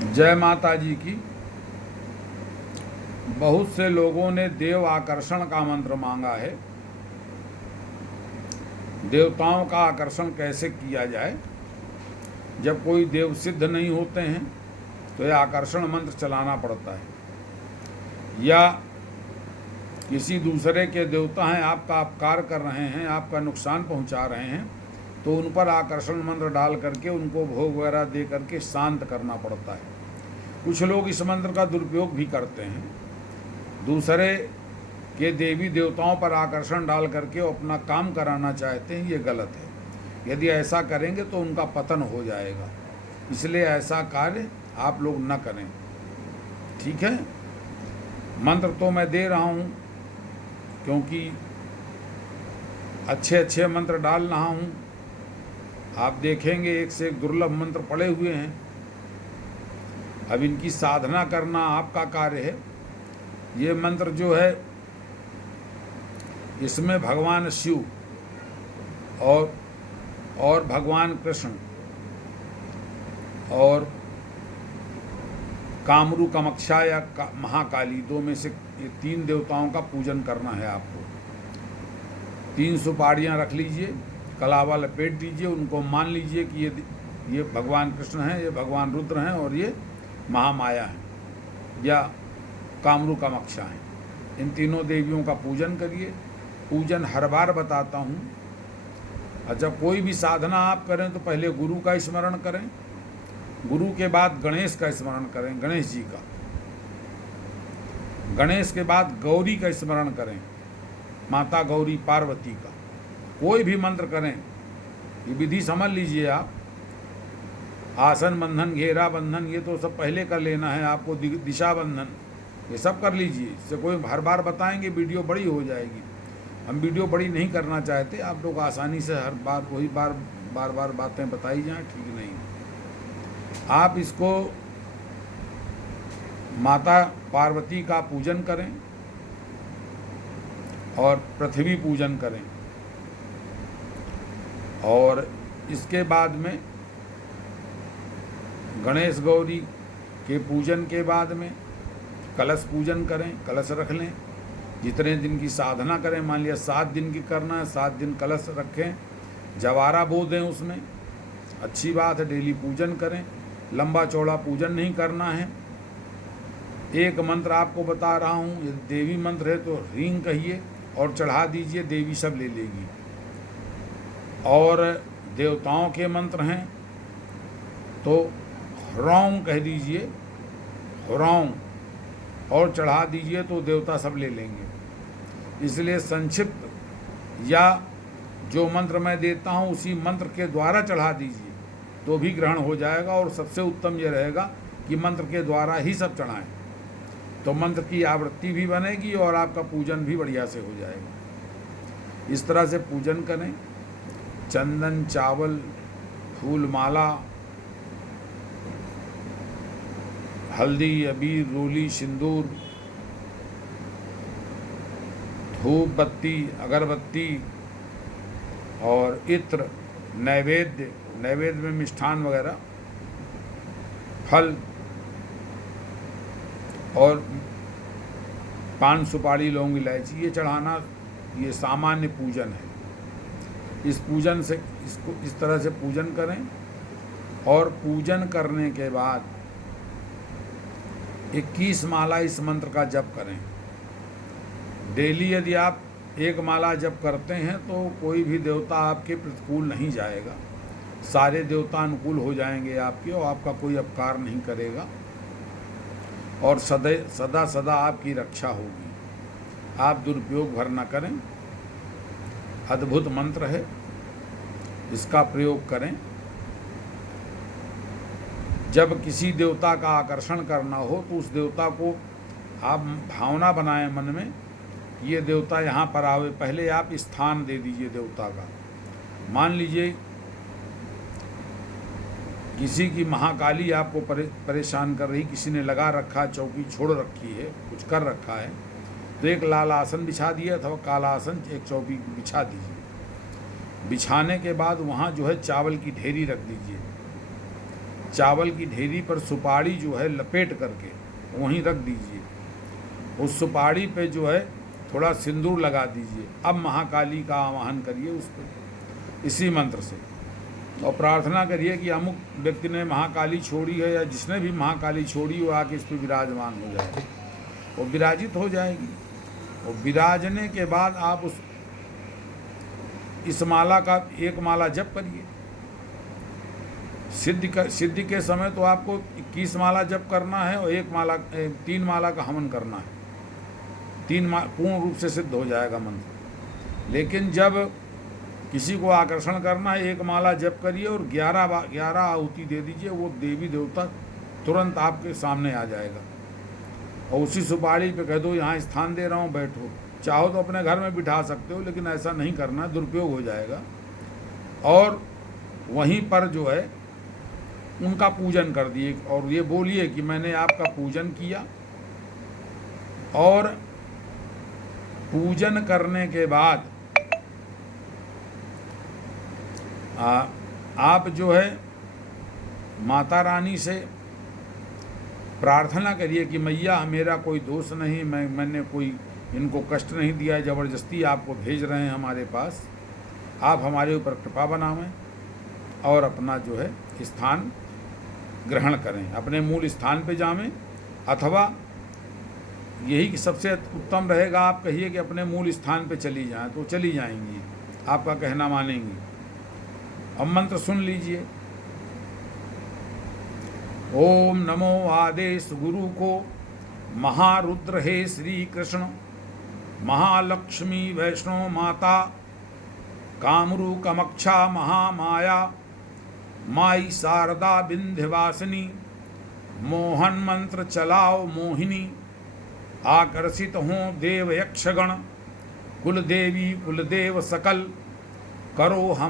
जय माता जी की। बहुत से लोगों ने देव आकर्षण का मंत्र मांगा है। देवताओं का आकर्षण कैसे किया जाए? जब कोई देव सिद्ध नहीं होते हैं तो यह आकर्षण मंत्र चलाना पड़ता है। या किसी दूसरे के देवता हैं, आपका अपकार कर रहे हैं, आपका नुकसान पहुंचा रहे हैं, तो उन पर आकर्षण मंत्र डाल करके उनको भोग वगैरह दे करके शांत करना पड़ता है। कुछ लोग इस मंत्र का दुरुपयोग भी करते हैं। दूसरे के देवी देवताओं पर आकर्षण डाल करके वो अपना काम कराना चाहते हैं, ये गलत है। यदि ऐसा करेंगे तो उनका पतन हो जाएगा, इसलिए ऐसा कार्य आप लोग न करें। ठीक है, मंत्र तो मैं दे रहा हूँ क्योंकि अच्छे अच्छे मंत्र डाल रहा हूँ। आप देखेंगे एक से एक दुर्लभ मंत्र पड़े हुए हैं। अब इनकी साधना करना आपका कार्य है। ये मंत्र जो है, इसमें भगवान शिव और भगवान कृष्ण और कामरू कामाक्षा या महाकाली, दो में से ये तीन देवताओं का पूजन करना है आपको। 3 सुपारियाँ रख लीजिए, कलावा लपेट दीजिए, उनको मान लीजिए कि ये भगवान कृष्ण हैं, ये भगवान रुद्र हैं और ये महामाया हैं या कामरू कामाक्षा हैं। इन तीनों देवियों का पूजन करिए। पूजन हर बार बताता हूँ। अच्छा, कोई भी साधना आप करें तो पहले गुरु का स्मरण करें, गुरु के बाद गणेश का स्मरण करें, गणेश जी का। गणेश के बाद गौरी का स्मरण करें, माता गौरी पार्वती का। कोई भी मंत्र करें, ये विधि समझ लीजिए आप। आसन बंधन, घेरा बंधन, ये तो सब पहले कर लेना है आपको। दिशा बंधन, ये सब कर लीजिए। इससे कोई हर बार बताएंगे वीडियो बड़ी हो जाएगी। हम वीडियो बड़ी नहीं करना चाहते, आप लोग आसानी से हर बार वही बार बार बातें बताई जाएं, ठीक नहीं। आप इसको माता पार्वती का पूजन करें और पृथ्वी पूजन करें, और इसके बाद में गणेश गौरी के पूजन के बाद में कलश पूजन करें, कलश रख लें। जितने दिन की साधना करें, मान लिया 7 दिन की करना है, 7 दिन कलश रखें, जवारा बो दें उसमें, अच्छी बात है। डेली पूजन करें, लंबा चौड़ा पूजन नहीं करना है। एक मंत्र आपको बता रहा हूँ, यदि देवी मंत्र है तो ह्रीं कहिए और चढ़ा दीजिए, देवी सब ले लेगी। और देवताओं के मंत्र हैं तो ह्रौं कह दीजिए, ह्रौं, और चढ़ा दीजिए तो देवता सब ले लेंगे। इसलिए संक्षिप्त या जो मंत्र मैं देता हूँ उसी मंत्र के द्वारा चढ़ा दीजिए तो भी ग्रहण हो जाएगा। और सबसे उत्तम ये रहेगा कि मंत्र के द्वारा ही सब चढ़ाएं, तो मंत्र की आवृत्ति भी बनेगी और आपका पूजन भी बढ़िया से हो जाएगा। इस तरह से पूजन करें। चंदन, चावल, फूल माला, हल्दी, अबीर, रोली, सिंदूर, धूप बत्ती, अगरबत्ती और इत्र, नैवेद्य में मिष्ठान वगैरह, फल और पान, सुपारी, लौंग, इलायची, ये चढ़ाना, ये सामान्य पूजन है। इस पूजन से इसको इस तरह से पूजन करें। और पूजन करने के बाद 21 माला इस मंत्र का जप करें। डेली यदि आप 1 माला जप करते हैं तो कोई भी देवता आपके प्रतिकूल नहीं जाएगा, सारे देवता अनुकूल हो जाएंगे आपके, और आपका कोई अपकार नहीं करेगा और सदा सदा आपकी रक्षा होगी। आप दुरुपयोग भर न करें। अद्भुत मंत्र है, इसका प्रयोग करें। जब किसी देवता का आकर्षण करना हो तो उस देवता को आप भावना बनाएं मन में, ये देवता यहाँ पर आवे। पहले आप स्थान दे दीजिए देवता का। मान लीजिए किसी की महाकाली आपको परेशान कर रही, किसी ने लगा रखा, चौकी छोड़ रखी है, कुछ कर रखा है, तो एक लाल आसन बिछा दिए अथवा काला आसन, एक चौकी बिछा दीजिए। बिछाने के बाद वहाँ जो है चावल की ढेरी रख दीजिए। चावल की ढेरी पर सुपारी जो है लपेट करके वहीं रख दीजिए। उस सुपारी पे जो है थोड़ा सिंदूर लगा दीजिए। अब महाकाली का आवाहन करिए उस पर इसी मंत्र से, और प्रार्थना करिए कि अमुक व्यक्ति ने महाकाली छोड़ी है या जिसने भी महाकाली छोड़ी वो आके इस पर विराजमान हो जाए, वो विराजित हो जाएगी। और विराजने के बाद आप इस माला का एक माला जप करिए। सिद्धि के समय तो आपको 21 माला जप करना है और 3 माला का हवन करना है। पूर्ण रूप से सिद्ध हो जाएगा मंत्र। लेकिन जब किसी को आकर्षण करना है, 1 माला जप करिए और 11 आहुति दे दीजिए। वो देवी देवता तुरंत आपके सामने आ जाएगा। और उसी सुपारी पे कह दो यहाँ स्थान दे रहा हूँ, बैठो। चाहो तो अपने घर में बिठा सकते हो, लेकिन ऐसा नहीं करना, दुरुपयोग हो जाएगा। और वहीं पर जो है उनका पूजन कर दिए और ये बोलिए कि मैंने आपका पूजन किया। और पूजन करने के बाद आप जो है माता रानी से प्रार्थना करिए कि मैया मेरा कोई दोष नहीं, मैंने कोई इनको कष्ट नहीं दिया, ज़बरदस्ती आपको भेज रहे हैं हमारे पास, आप हमारे ऊपर कृपा बनावें और अपना जो है स्थान ग्रहण करें, अपने मूल स्थान पे जावें। अथवा यही सबसे उत्तम रहेगा, आप कहिए कि अपने मूल स्थान पे चली जाएं, तो चली जाएंगी, आपका कहना मानेंगी। अब मंत्र सुन लीजिए। ओम नमो आदेश गुरु को, महारुद्र हे श्री कृष्ण, महालक्ष्मी वैष्णो माता, कामरू कमक्षा महामाया, माई शारदा विंध्यवासिनी, मोहन मंत्र चलाओ मोहिनी, आकर्षित हों देव यक्षगण, कुलदेवी कुलदेव सकल, करो हम